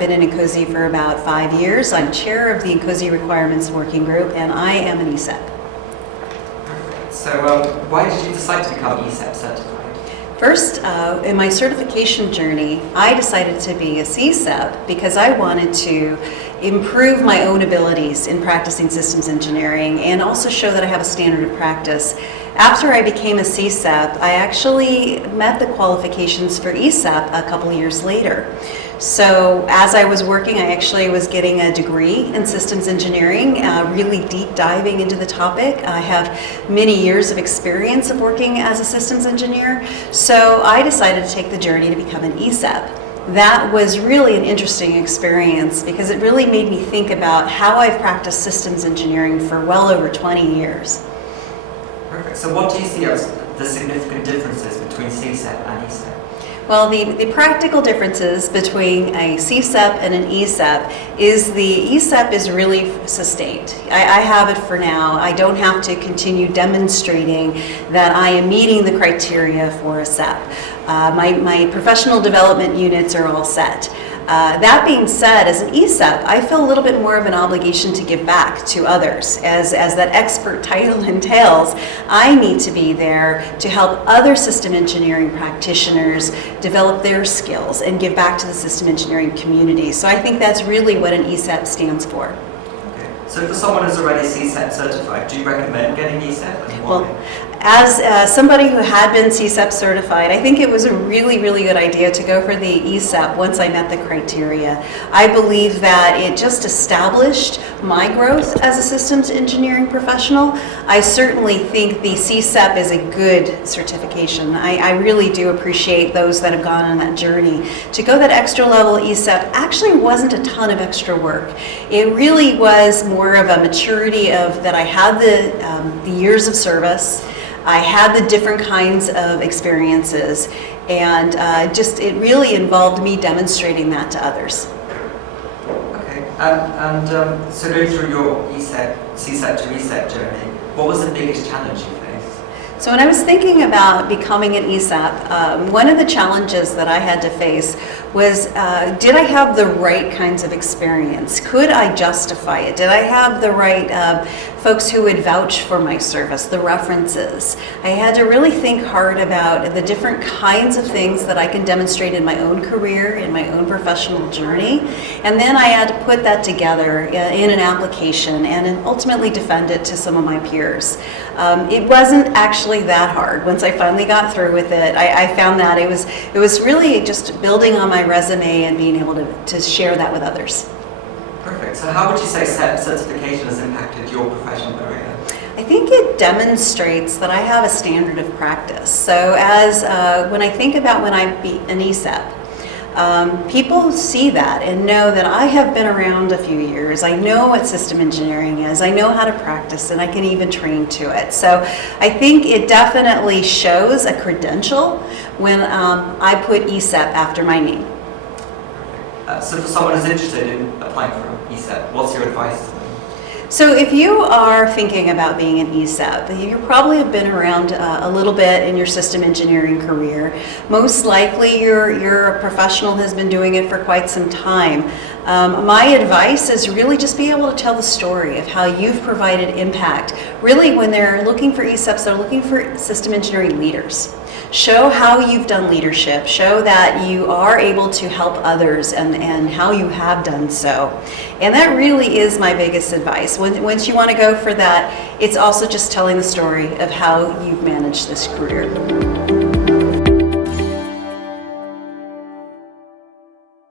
been in ECOSI for about 5 years. I'm chair of the ECOSI Requirements Working Group, and I am an ESEP. So why did you decide to become ESEP certified? First, in my certification journey, I decided to be a CSEP because I wanted to improve my own abilities in practicing systems engineering and also show that I have a standard of practice. After I became a CSEP, I actually met the qualifications for ESEP a couple years later. So as I was working, I actually was getting a degree in systems engineering, really deep diving into the topic. I have many years of experience of working as a systems engineer, so I decided to take the journey to become an ESEP. That was really an interesting experience because it really made me think about how I've practiced systems engineering for well over 20 years. Perfect. So what do you see as the significant differences between CSEP and ESEP? Well, the practical differences between a CSEP and an ESEP is the ESEP is really sustained. I have it for now. I don't have to continue demonstrating that I am meeting the criteria for a SEP. My professional development units are all set. That being said, as an ESEP, I feel a little bit more of an obligation to give back to others. As that expert title entails, I need to be there to help other system engineering practitioners develop their skills and give back to the system engineering community. So I think that's really what an ESEP stands for. Okay. So for someone who's already CSEP certified, do you recommend getting ESEP and why? Well, as somebody who had been CSEP certified, I think it was a really, really good idea to go for the ESEP once I met the criteria. I believe that it just established my growth as a systems engineering professional. I certainly think the CSEP is a good certification. I really do appreciate those that have gone on that journey. To go that extra level ESEP actually wasn't a ton of extra work. It really was more of a maturity of that I had the years of service. I had the different kinds of experiences, and it really involved me demonstrating that to others. Okay, so going through your CSEP to ESEP journey, what was the biggest challenge you faced? So when I was thinking about becoming an ESEP, one of the challenges that I had to face was, did I have the right kinds of experience? Could I justify it? Did I have the right folks who would vouch for my service, the references? I had to really think hard about the different kinds of things that I can demonstrate in my own career, in my own professional journey. And then I had to put that together in an application and then ultimately defend it to some of my peers. It wasn't actually that hard. Once I finally got through with it, I found that it was really just building on my resume and being able to share that with others. Perfect. So how would you say SEP certification has impacted your professional career? I think it demonstrates that I have a standard of practice. So when I think about when I be an ESEP, people see that and know that I have been around a few years. I know what system engineering is. I know how to practice, and I can even train to it. So I think it definitely shows a credential when I put ESEP after my name. So for someone who's interested in applying for ESEP, what's your advice to them? So if you are thinking about being an ESEP, you probably have been around a little bit in your system engineering career. Most likely you're a professional who has been doing it for quite some time. My advice is really just be able to tell the story of how you've provided impact. Really, when they're looking for ESEPs, they're looking for system engineering leaders. Show how you've done leadership. Show that you are able to help others and how you have done so. And that really is my biggest advice. Once you want to go for that, it's also just telling the story of how you've managed this career.